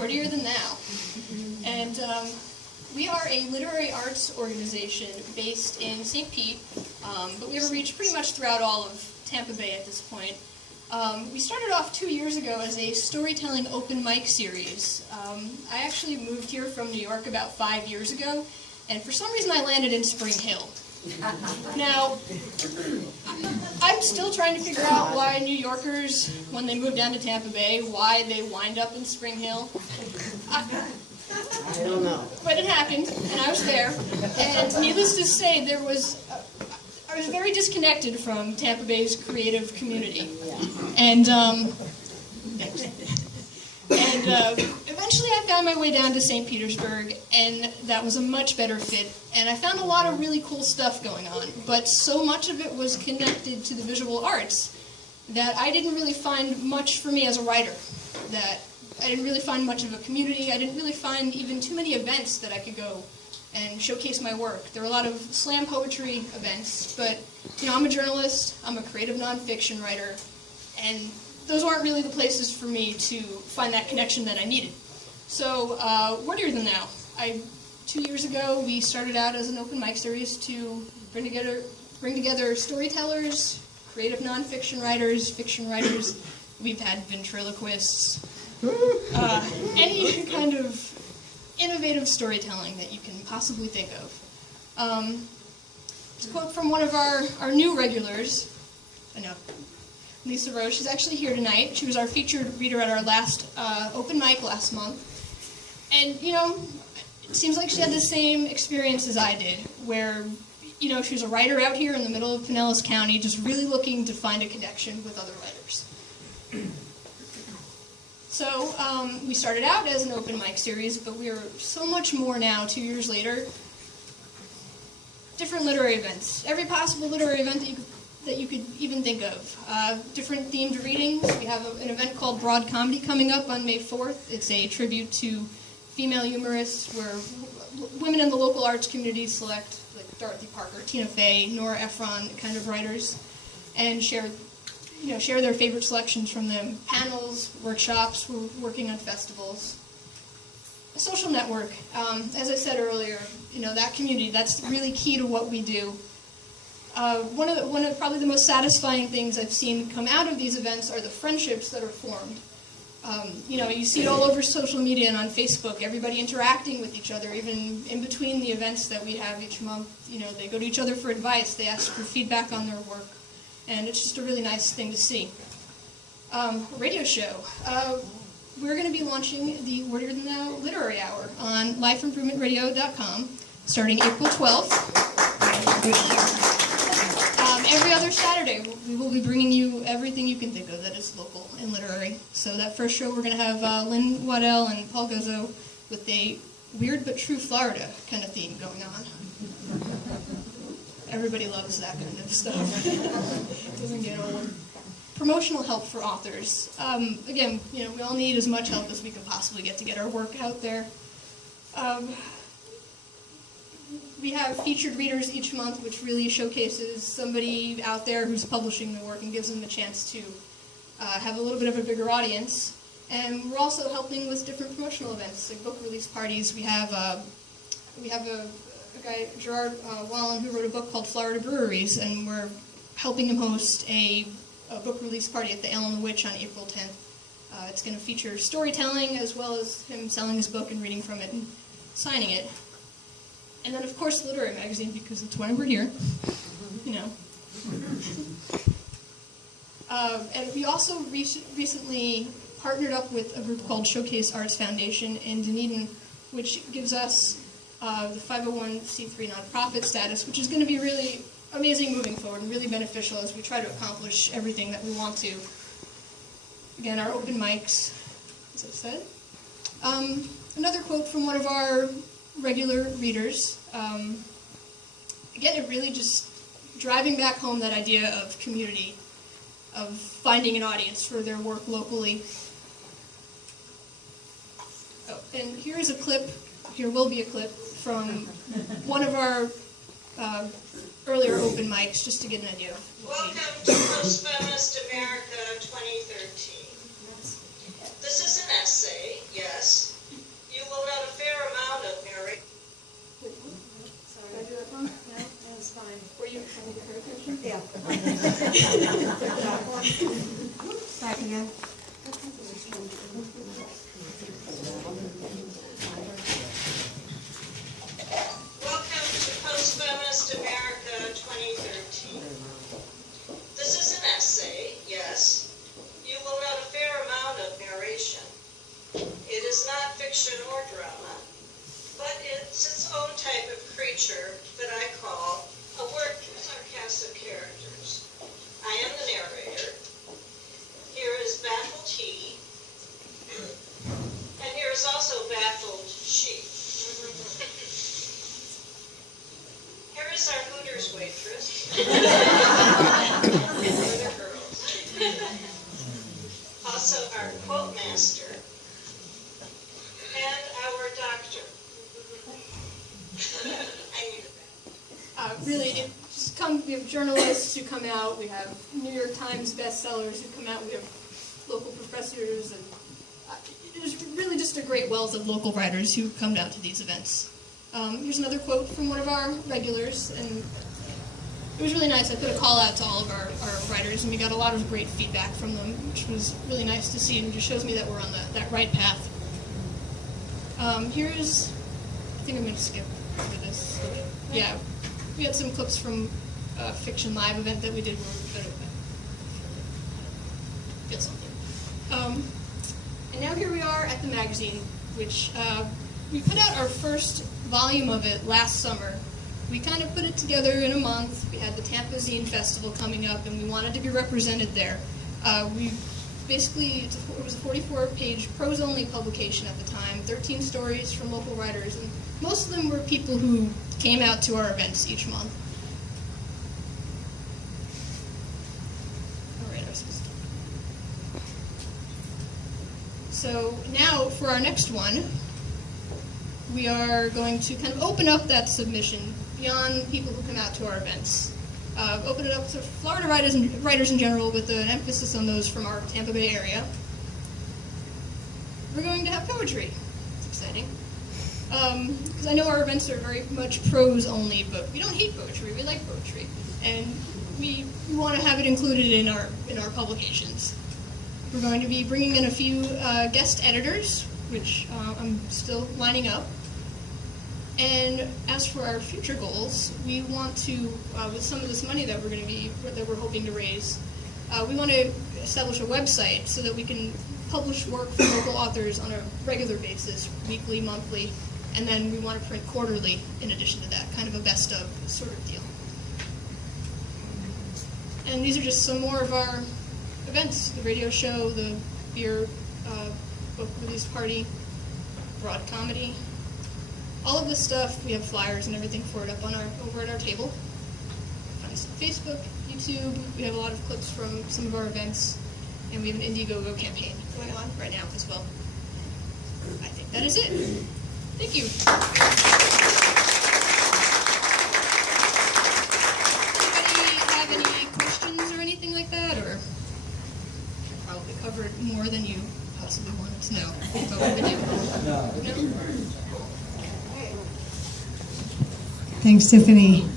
Wordier than thou. And we are a literary arts organization based in St. Pete, but we have a reach pretty much throughout all of Tampa Bay at this point. We started off 2 years ago as a storytelling open mic series. I actually moved here from New York about 5 years ago, and for some reason I landed in Spring Hill. Now, I'm still trying to figure out why New Yorkers, when they move down to Tampa Bay, why they wind up in Spring Hill. I don't know. But it happened, and I was there, and needless to say, I was very disconnected from Tampa Bay's creative community. And eventually I found my way down to St. Petersburg, and that was a much better fit. And I found a lot of really cool stuff going on, but so much of it was connected to the visual arts that I didn't really find much for me as a writer. That I didn't really find much of a community. I didn't really find even too many events that I could go and showcase my work. There were a lot of slam poetry events, but I'm a journalist, I'm a creative nonfiction writer, and those aren't really the places for me to find that connection that I needed. So, Wordier than thou. 2 years ago, we started out as an open mic series to bring together storytellers, creative nonfiction writers, fiction writers. We've had ventriloquists, any kind of innovative storytelling that you can possibly think of. It's a quote from one of our new regulars. I know. Lisa Rose. She's actually here tonight. She was our featured reader at our last open mic last month. And, it seems like she had the same experience as I did, where, she was a writer out here in the middle of Pinellas County, just really looking to find a connection with other writers. So we started out as an open mic series, but we are so much more now, 2 years later. Different literary events. Every possible literary event that you could even think of. Different themed readings. We have an event called Broad Comedy coming up on May 4th. It's a tribute to female humorists where women in the local arts community select like Dorothy Parker, Tina Fey, Nora Ephron kind of writers, and share their favorite selections from them. Panels, workshops, we're working on festivals. A social network. As I said earlier, that community, that's really key to what we do. One of probably the most satisfying things I've seen come out of these events are the friendships that are formed. You see it all over social media and on Facebook, everybody interacting with each other, even in between the events that we have each month. They go to each other for advice, they ask for feedback on their work, and it's just a really nice thing to see. Radio show. We're going to be launching the Wordier than thou Literary Hour on lifeimprovementradio.com starting April 12th. Every other Saturday, we will be bringing you everything you can think of that is local and literary. So that first show, we're going to have Lynn Waddell and Paul Gozzo with a weird but true Florida kind of theme going on. Everybody loves that kind of stuff. It doesn't get old. Promotional help for authors. Again, we all need as much help as we can possibly get to get our work out there. We have featured readers each month, which really showcases somebody out there who's publishing their work and gives them a chance to have a little bit of a bigger audience. And we're also helping with different promotional events, like book release parties. We have a guy, Gerard Wallen, who wrote a book called Florida Breweries, and we're helping him host a book release party at the Ale and the Witch on April 10th. It's going to feature storytelling as well as him selling his book and reading from it and signing it. And then, of course, the literary magazine, because that's why we're here, And we also recently partnered up with a group called Showcase Arts Foundation in Dunedin, which gives us the 501c3 nonprofit status, which is going to be really amazing moving forward and really beneficial as we try to accomplish everything that we want to. Again, our open mics, as I said. Another quote from one of our regular readers. Again, it really just driving back home that idea of community, of finding an audience for their work locally. Oh, and here will be a clip from one of our earlier open mics, just to get an idea. Welcome to Post Feminist America 2013. This is an essay, yes, drama, but it's its own type of creature that I call a word our cast of characters. I am the narrator. Here is baffled he, and here is also baffled she. Here is our Hooters waitress. For the girls. Also our quote master. And our doctor. I needed that. Really, it just comes. We have journalists who come out. We have New York Times bestsellers who come out. We have local professors, and it was really just a great wealth of local writers who come down to these events. Here's another quote from one of our regulars, and it was really nice. I put a call out to all of our writers, and we got a lot of great feedback from them, which was really nice to see, and it just shows me that we're on that right path. Here's, I think I'm going to skip over this. Yeah, we had some clips from a Fiction Live event that we did where we could get something. And now here we are at the magazine, which we put out our first volume of it last summer. We kind of put it together in a month. We had the Tampa Zine Festival coming up, and we wanted to be represented there. We basically, it was a 44-page prose-only publication at the time, 13 stories from local writers, and most of them were people who came out to our events each month. All right, I was supposed to... So now for our next one, we are going to kind of open up that submission beyond people who come out to our events. Open it up to Florida writers in general, with an emphasis on those from our Tampa Bay area. We're going to have poetry. It's exciting. Because I know our events are very much prose only, but we don't hate poetry. We like poetry, and we want to have it included in our publications. We're going to be bringing in a few guest editors, which I'm still lining up. And as for our future goals, we want to, with some of this money that we're hoping to raise, we want to establish a website so that we can publish work from local authors on a regular basis, weekly, monthly, and then we want to print quarterly in addition to that, kind of a best of sort of deal. And these are just some more of our events: the radio show, the beer book release party, broad comedy. All of this stuff, we have flyers and everything for it up on over at our table. Find us on Facebook, YouTube. We have a lot of clips from some of our events, and we have an Indiegogo campaign going on right now as well. I think that is it. Thank you. Anybody have any questions or anything like that, or I probably covered more than you possibly wanted to know about the video? No? Thanks, Tiffany.